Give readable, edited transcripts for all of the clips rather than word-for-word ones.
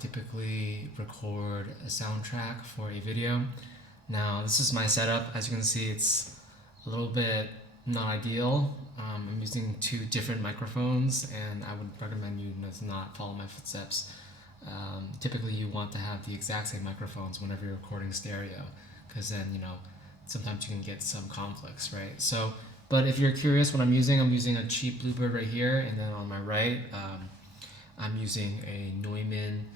typically record a soundtrack for a video. Now, this is my setup. As you can see, it's a little bit not ideal. I'm using two different microphones, and I would recommend you not follow my footsteps. Typically, you want to have the exact same microphones whenever you're recording stereo, because then, sometimes you can get some conflicts, right? So, but if you're curious what I'm using a cheap Bluebird right here, and then on my right, I'm using a Neumann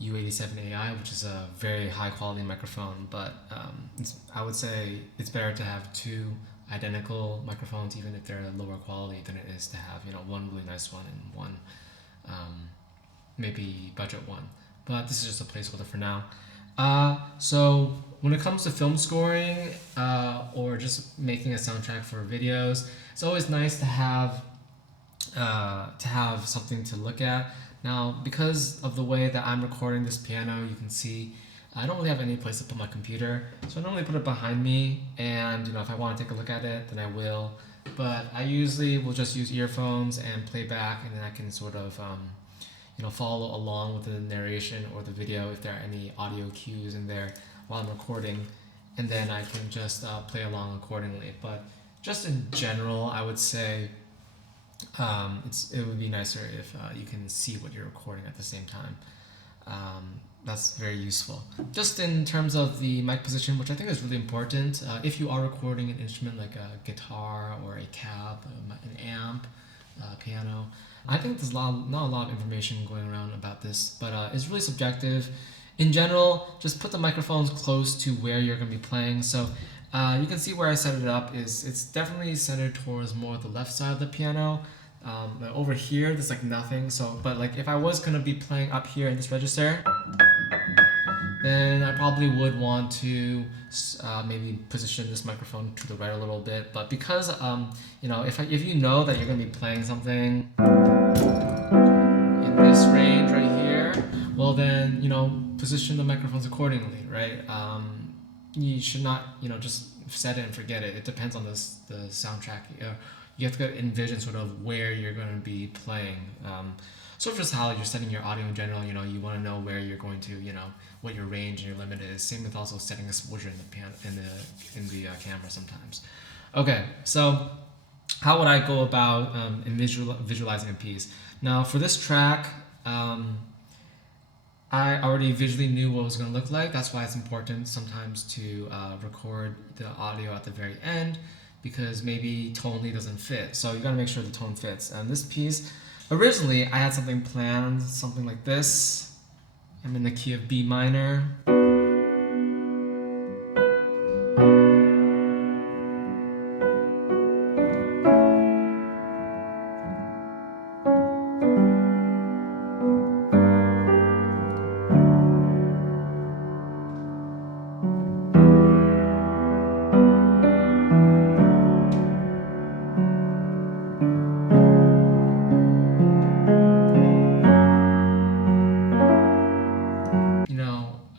U87AI, which is a very high quality microphone, but I would say it's better to have two identical microphones, even if they're lower quality, than it is to have one really nice one and one maybe budget one. But this is just a placeholder for now. So when it comes to film scoring or just making a soundtrack for videos, it's always nice to have something to look at. Now, because of the way that I'm recording this piano, you can see I don't really have any place to put my computer, so I normally put it behind me, and if I want to take a look at it, then I will. But I usually will just use earphones and play back, and then I can sort of follow along with the narration or the video if there are any audio cues in there while I'm recording, and then I can just play along accordingly. But just in general, I would say it would be nicer if you can see what you're recording at the same time. That's very useful. Just in terms of the mic position, which I think is really important, if you are recording an instrument like a guitar or a cab, an amp, piano, I think there's not a lot of information going around about this, but it's really subjective. In general, just put the microphones close to where you're going to be playing. So you can see where I set it up it's definitely centered towards more the left side of the piano. Over here, there's nothing. So, but if I was going to be playing up here in this register, then I probably would want to maybe position this microphone to the right a little bit. But because if you know that you're going to be playing something in this range right here, well then position the microphones accordingly, right? You should not just set it and forget it. It depends on the soundtrack. You have to envision sort of where you're going to be playing. Sort of just how you're setting your audio in general. You want to know where you're going to, what your range and your limit is. Same with also setting exposure in the camera sometimes. Okay, so how would I go about visualizing a piece? Now for this track, I already visually knew what it was going to look like. That's why it's important sometimes to record the audio at the very end, because maybe tonally doesn't fit. So you gotta make sure the tone fits. And this piece, originally I had something planned, something like this. I'm in the key of B minor.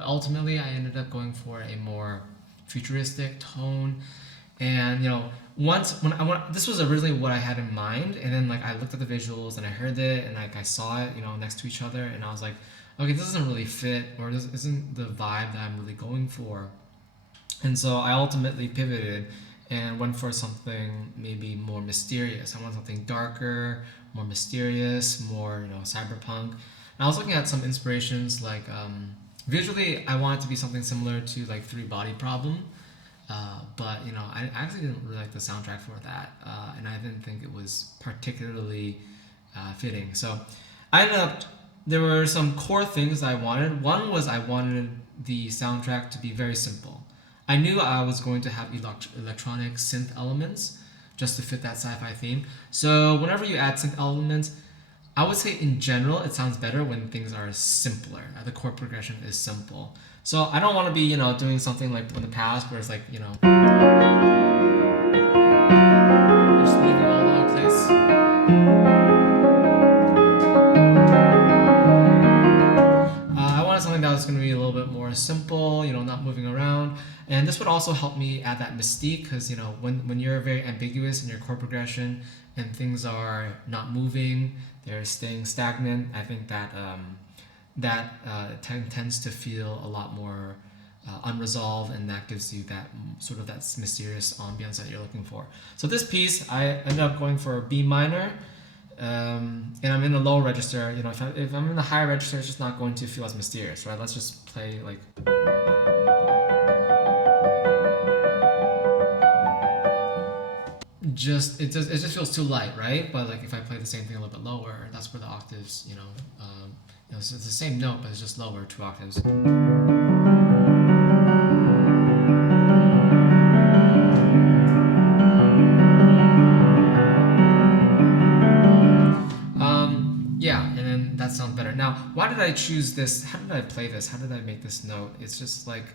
Ultimately, I ended up going for a more futuristic tone, and this was originally what I had in mind, and then I looked at the visuals and I heard it and I saw it next to each other, and I was like, okay, this doesn't really fit, or this isn't the vibe that I'm really going for, and so I ultimately pivoted and went for something maybe more mysterious. I want something darker, more mysterious, more cyberpunk. And I was looking at some inspirations visually, I want it to be something similar to Three Body Problem, but I actually didn't really like the soundtrack for that, and I didn't think it was particularly fitting. So there were some core things I wanted. One was I wanted the soundtrack to be very simple. I knew I was going to have electronic synth elements just to fit that sci-fi theme. So whenever you add synth elements, I would say in general, it sounds better when things are simpler. The chord progression is simple. So I don't want to be, doing something like in the past where it's just leaving all over the place. I wanted something that was going to be a little bit more simple, not moving around. And this would also help me add that mystique, because, when you're very ambiguous in your chord progression and things are not moving, they're staying stagnant, I think that that tends to feel a lot more unresolved, and that gives you that sort of that mysterious ambience that you're looking for. So this piece, I ended up going for B minor, and I'm in the low register. You know, if I'm in the higher register, it's just not going to feel as mysterious, right? Let's just play like. It just feels too light, right? But like if I play the same thing a little bit lower, that's where the octaves, it's the same note, but it's just lower 2 octaves. Yeah, and then that sounds better. Now, why did I choose this? How did I play this? How did I make this note? It's just like,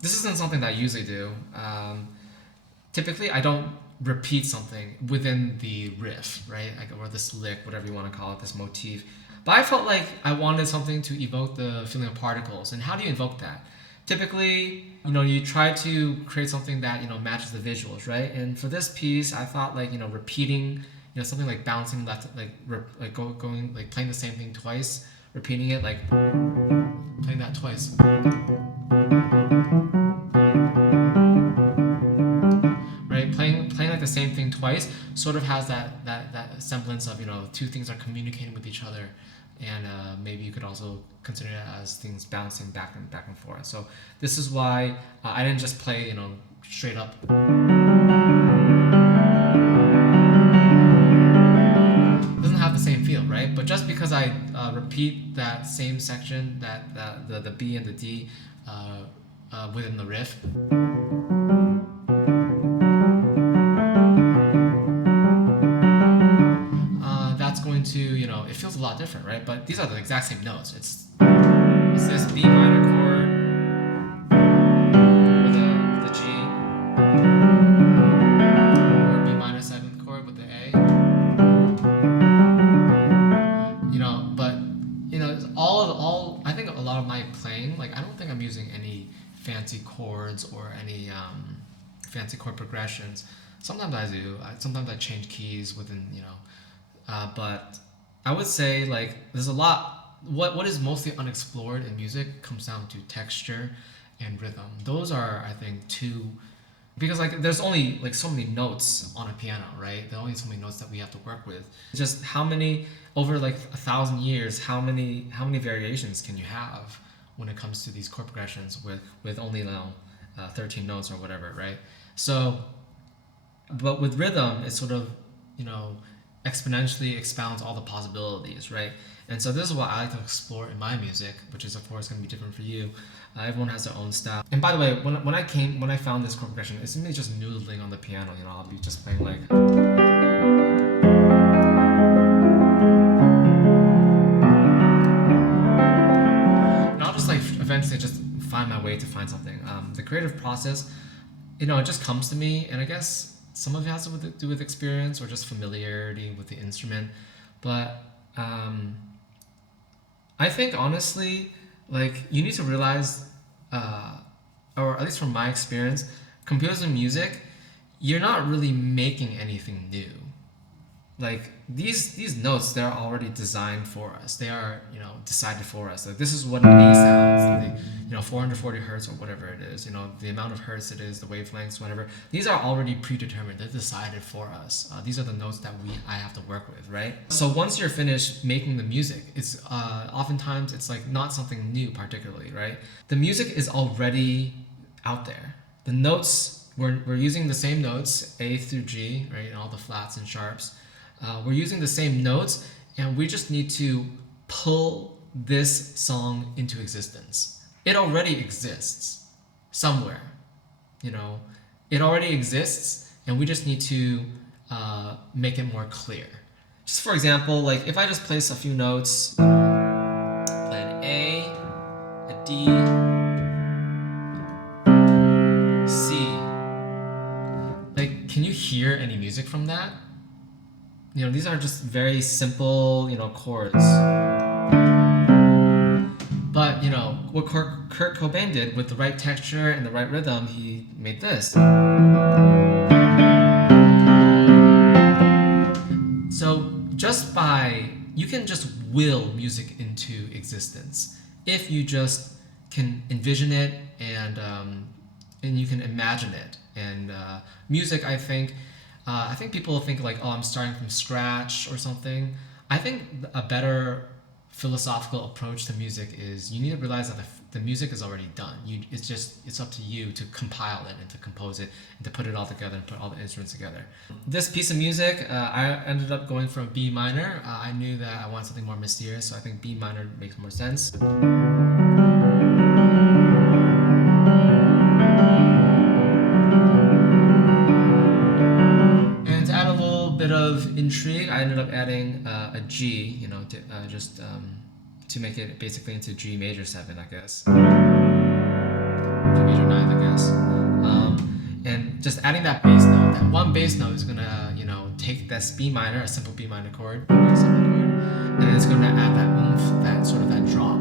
this isn't something that I usually do. Typically, I don't repeat something within the riff, right? Or this lick, whatever you want to call it, this motif. But I felt like I wanted something to evoke the feeling of particles. And how do you invoke that? Typically, you try to create something that, matches the visuals, right? And for this piece, I thought like, repeating, something like bouncing left, going, like playing the same thing twice, repeating it, like playing that twice. Right, playing like the same thing twice sort of has that semblance of, two things are communicating with each other, and maybe you could also consider it as things bouncing back and forth. So this is why I didn't just play, straight up. It doesn't have the same feel, right? But just because I repeat that same section, that the B and the D within the riff. That's going to, it feels a lot different, right? But these are the exact same notes. It's this B minor chord with the G, or B minor 7th chord with the A. But it's all. I think a lot of my playing, like I don't think I'm using any fancy chords or any fancy chord progressions. Sometimes I do. Sometimes I change keys within, but I would say like there's a lot. What is mostly unexplored in music comes down to texture and rhythm. Those are, I think, two, because like there's only like so many notes on a piano, right? There are only so many notes that we have to work with. Just how many over like 1,000 years, how many variations can you have when it comes to these chord progressions with only 13 notes or whatever, right? So, but with rhythm, it's sort of, exponentially expounds all the possibilities, right? And so this is what I like to explore in my music, which is of course going to be different for you. Everyone has their own style. And by the way, when I found this chord progression, it's simply just noodling on the piano. I'll be just playing like. And I'll just like eventually just find my way to find something. The creative process, it just comes to me, and I guess some of it has to do with experience or just familiarity with the instrument. But I think honestly, like you need to realize, or at least from my experience, computers and music, you're not really making anything new. Like these notes, they're already designed for us. They are, decided for us. Like this is what an A sounds. 440 hertz or whatever it is. The amount of hertz it is, the wavelengths, whatever. These are already predetermined. They're decided for us. These are the notes that I have to work with, right? So once you're finished making the music, it's oftentimes it's like not something new particularly, right? The music is already out there. The notes, we're using the same notes, A through G, right? And all the flats and sharps. We're using the same notes, and we just need to pull this song into existence. It already exists somewhere, It already exists, and we just need to make it more clear. Just for example, like if I just place a few notes, play an A, a D, C. Like, can you hear any music from that? These are just very simple, chords. But, what Kurt Cobain did with the right texture and the right rhythm, he made this. So just by you can just will music into existence if you just can envision it and you can imagine it. And music, I think people think like, oh, I'm starting from scratch or something. I think a better philosophical approach to music is you need to realize that the music is already done. It's up to you to compile it and to compose it and to put it all together and put all the instruments together. This piece of music, I ended up going from B minor. I knew that I wanted something more mysterious, so I think B minor makes more sense. And to add a little bit of intrigue, I ended up adding a G, to make it basically into G major 7, I guess. G major 9th, I guess. And just adding that bass note, that one bass note is gonna, take this B minor, a simple B minor chord, a simple chord, and it's gonna add that oomph, that sort of that drop.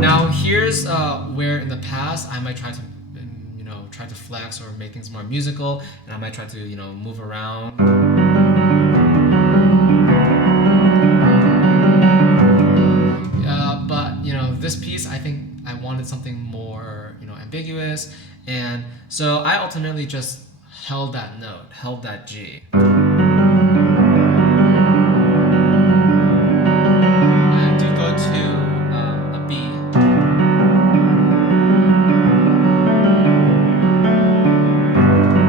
Now here's where in the past I might try to flex or make things more musical, and I might try to move around. But this piece, I think I wanted something more ambiguous, and so I alternately just held that note, held that G. I do go to a B.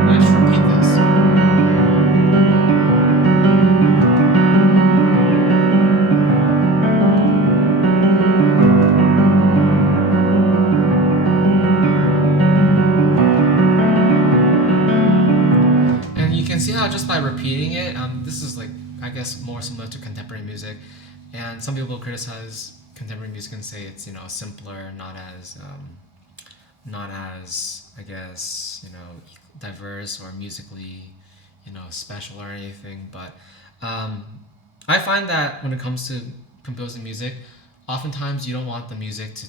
I just repeat this. And you can see how just by repeating it, this is like, I guess, more similar to contemporary music. And some people criticize contemporary music and say it's simpler, not as I guess diverse or musically special or anything. But I find that when it comes to composing music, oftentimes you don't want the music to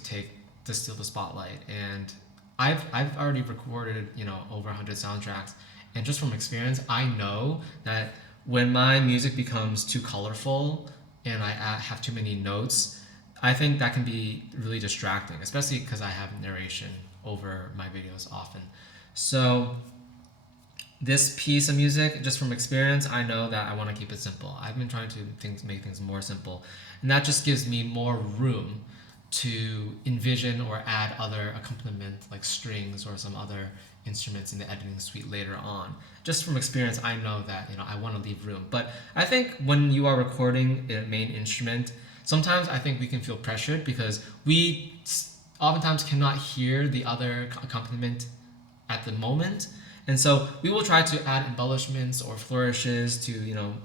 steal the spotlight. And I've already recorded over 100 soundtracks, and just from experience, I know that when my music becomes too colorful and I have too many notes, I think that can be really distracting, especially because I have narration over my videos often. So this piece of music, just from experience, I know that I want to keep it simple. I've been trying to make things more simple, and that just gives me more room to envision or add other accompaniment like strings or some other instruments in the editing suite later on. Just from experience, I know that I want to leave room. But I think when you are recording a main instrument, sometimes I think we can feel pressured because we oftentimes cannot hear the other accompaniment at the moment. And so we will try to add embellishments or flourishes to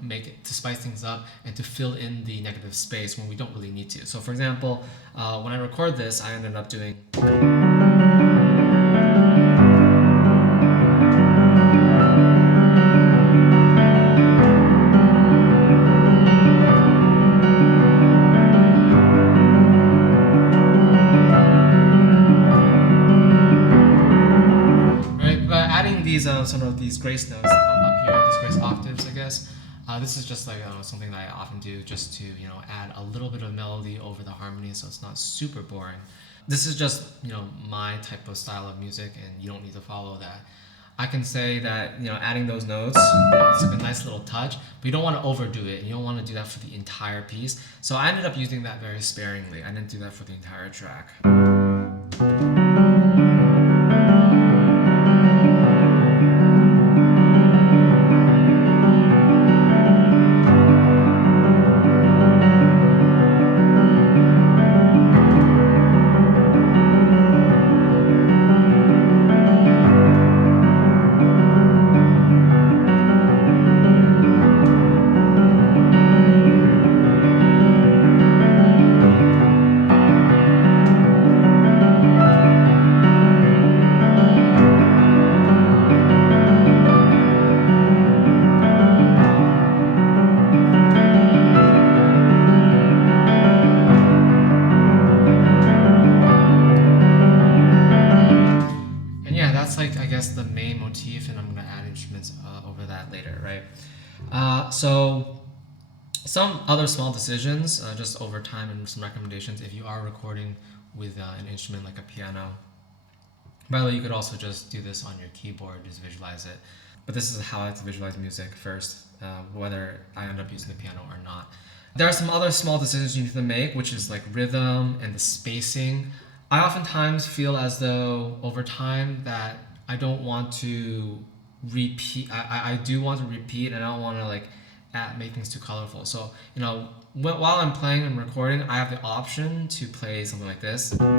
make it, to spice things up and to fill in the negative space when we don't really need to. So for example, when I record this, I ended up doing these grace notes up here, these grace octaves, I guess. This is just like something that I often do just to add a little bit of melody over the harmony, so it's not super boring. This is just my type of style of music, and you don't need to follow that. I can say that adding those notes, it's a nice little touch, but you don't want to overdo it. You don't want to do that for the entire piece. So I ended up using that very sparingly. I didn't do that for the entire track. The main motif, and I'm going to add instruments over that later, right? So Some other small decisions, just over time, and some recommendations if you are recording with an instrument like a piano. By the way, you could also just do this on your keyboard, just visualize it. But this is how I like to visualize music first, whether I end up using the piano or not. There are some other small decisions you need to make, which is like rhythm and the spacing. I oftentimes feel as though over time that I don't want to repeat. I do want to repeat, and I don't want to like make things too colorful. So while I'm playing and recording, I have the option to play something like this. But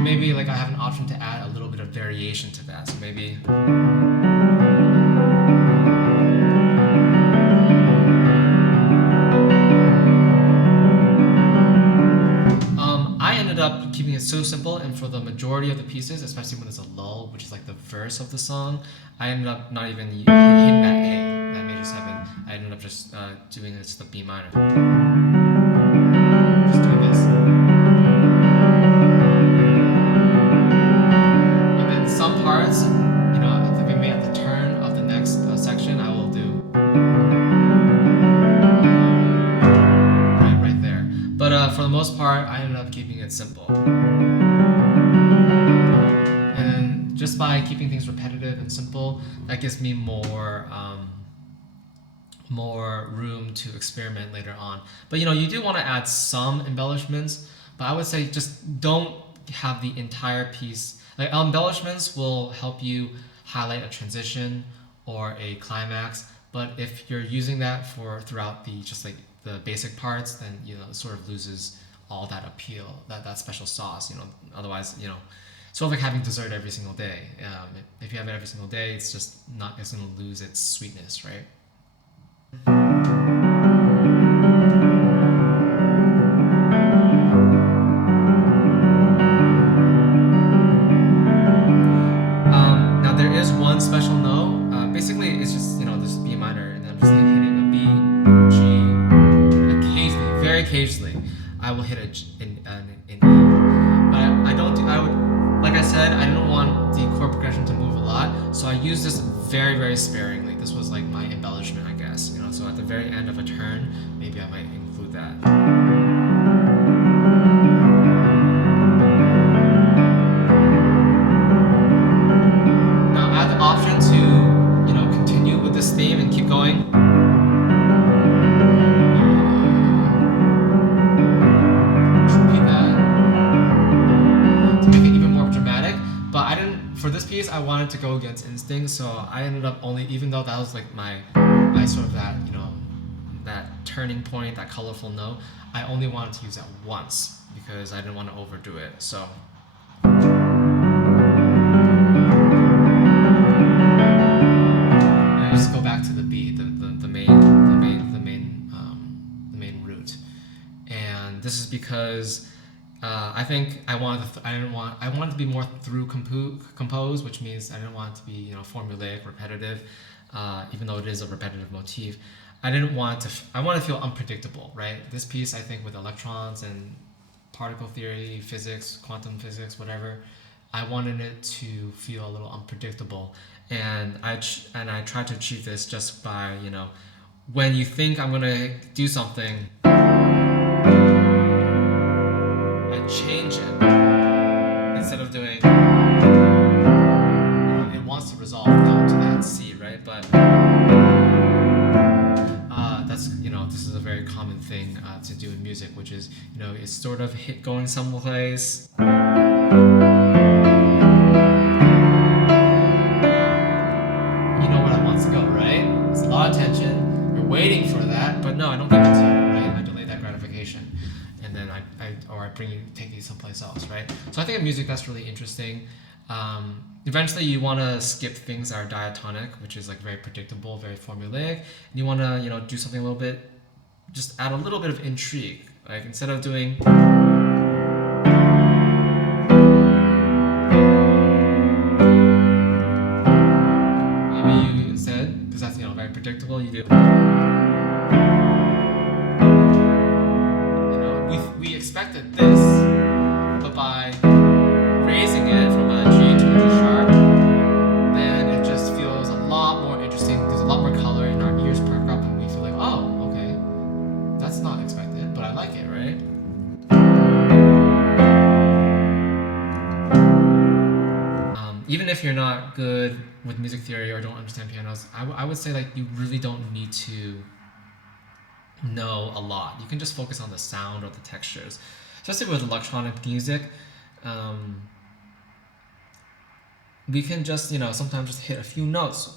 maybe like I have an option to add a little bit of variation to that. So maybe. I ended up keeping it so simple, and for the majority of the pieces, especially when it's a lull, which is like the verse of the song, I ended up not even hitting that A, that major 7. I ended up just doing this the B minor. Just doing this. And then some parts, maybe at the turn of the next section, I will do right there. But for the most part, I ended up keeping it simple. And just by keeping things repetitive and simple, that gives me more room to experiment later on. But you do want to add some embellishments, but I would say just don't have the entire piece. Like embellishments will help you highlight a transition or a climax, but if you're using that throughout the basic parts, then it sort of loses all that appeal, that special sauce. Otherwise, sort of like having dessert every single day. If you have it every single day, it's going to lose its sweetness, right? Now there is one special note. Basically, it's just this B minor, and then I'm just hitting a B, G. Occasionally, very occasionally, I will hit an E. But I don't do. Like I said, I didn't want the chord progression to move a lot, so I used this very, very sparingly. This was like my embellishment, I guess. So at the very end of a turn, maybe I might include that. Now I have the option to, continue with this theme and keep going. For this piece, I wanted to go against instinct, so I ended up only, even though that was like my sort of that, that turning point, that colorful note, I only wanted to use that once because I didn't want to overdo it. So. And I just go back to the B, the main root, and this is because. I think I wanted to be more through composed, which means I didn't want it to be formulaic, repetitive, even though it is a repetitive motif. I want to feel unpredictable, right? This piece, I think, with electrons and particle theory, physics, quantum physics, whatever, I wanted it to feel a little unpredictable, and I tried to achieve this just by when you think I'm gonna do something. Change it instead of doing it wants to resolve down to that C, right? But that's this is a very common thing to do in music, which is it's sort of going someplace. You know where that wants to go, right? It's a lot of tension. You're waiting for that, but no, I don't give it to you, right? I delay that gratification. And then I take you someplace else, right? So I think in music that's really interesting. Eventually you want to skip things that are diatonic, which is like very predictable, very formulaic, and you want to do something a little bit, just add a little bit of intrigue. Like instead of doing maybe you instead, because that's very predictable, you do. We expected this, but by raising it from a G to a G sharp, then it just feels a lot more interesting. like it, right? Even if you're not good with music theory or don't understand pianos, I would say like you really don't need to know a lot. You can just focus on the sound or the textures. Especially with electronic music, um, we can just, sometimes just hit a few notes.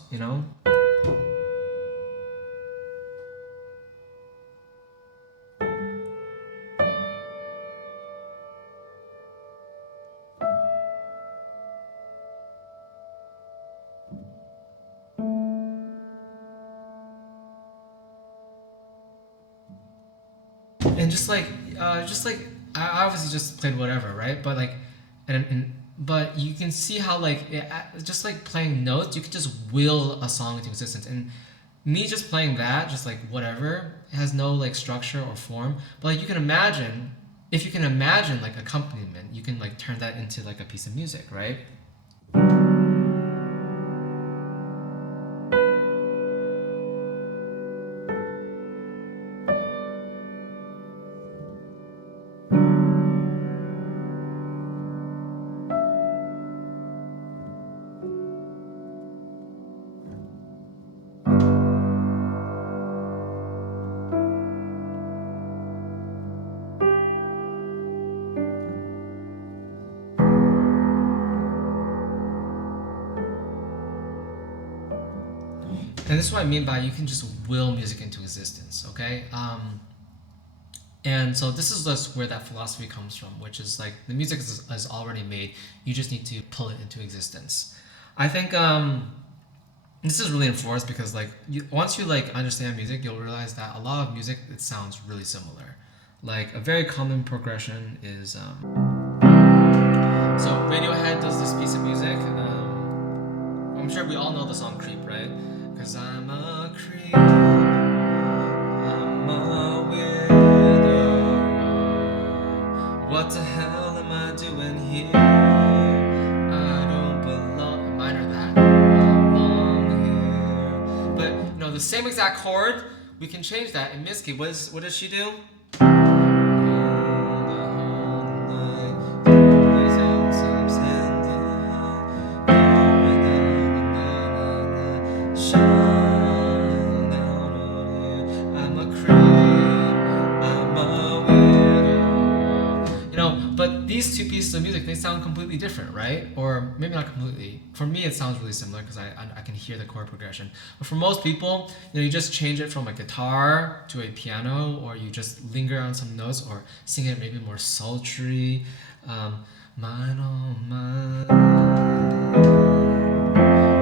And just like I obviously just played whatever, right? But like, but you can see how like just like playing notes, you can just will a song into existence. And me just playing that, just like whatever, has no like structure or form. But like you can imagine, if you can imagine like accompaniment, you can like turn that into like a piece of music, right? And this is what I mean by you can just will music into existence, okay? And so this is just where that philosophy comes from, which is like the music is already made. You just need to pull it into existence. I think this is really enforced because like once you like understand music, you'll realize that a lot of music it sounds really similar. Like a very common progression is so Radiohead does this piece of music. I'm sure we all know the song "Creep," right? Cause I'm a creep, I'm a weirdo. What the hell am I doing here? I don't belong. Minor that. Belong here. But the same exact chord, we can change that. In Mitski, what does she do? But these two pieces of music, they sound completely different, right? Or maybe not completely. For me, it sounds really similar because I can hear the chord progression. But for most people, you just change it from a guitar to a piano, or you just linger on some notes, or sing it maybe more sultry. Mine, oh mine.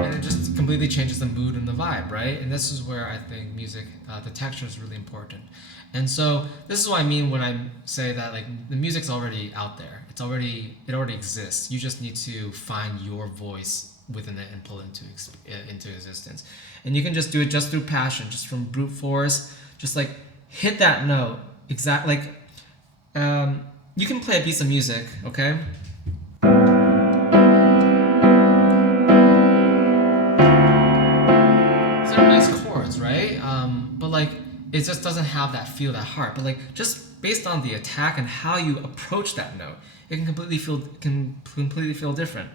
And it just completely changes the mood and the vibe, right? And this is where I think music, the texture is really important. And so this is what I mean when I say that like the music's already out there. It already exists. You just need to find your voice within it and pull it into existence. And you can just do it just through passion, just from brute force. Just like hit that note exactly. Like you can play a piece of music, okay? These are nice chords, right? But like it just doesn't have that feel, that heart. But like just based on the attack and how you approach that note, it can completely feel different.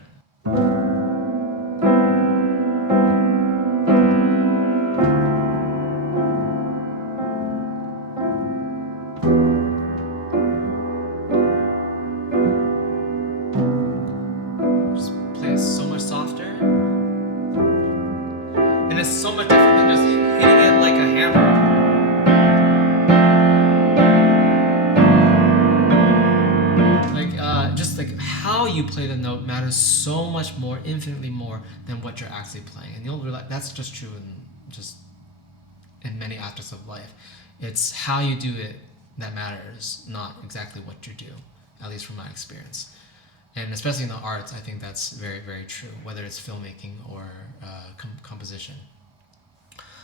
Just play it so much softer, and it's so much different than just hitting it like a hammer. Just like how you play the note matters so much more, infinitely more than what you're actually playing. And you'll realize that's just true in many aspects of life. It's how you do it that matters, not exactly what you do, at least from my experience. And especially in the arts, I think that's very, very true, whether it's filmmaking or composition.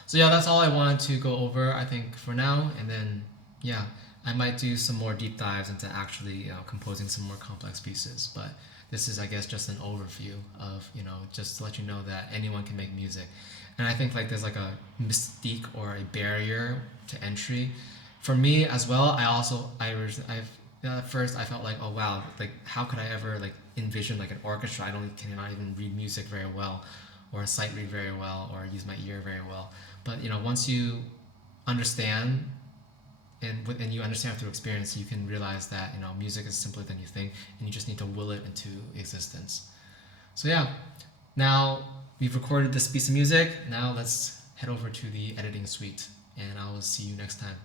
So yeah, that's all I wanted to go over, I think, for now. And then, yeah, I might do some more deep dives into actually composing some more complex pieces. But this is, I guess, just an overview of, just to let you know that anyone can make music. And I think like there's like a mystique or a barrier to entry For me as well, at first I felt like, oh wow, like how could I ever like envision like an orchestra? I don't cannot even read music very well, or sight read very well, or use my ear very well. But once you understand, and you understand through experience, you can realize that music is simpler than you think, and you just need to will it into existence. So yeah, now we've recorded this piece of music. Now let's head over to the editing suite, and I will see you next time.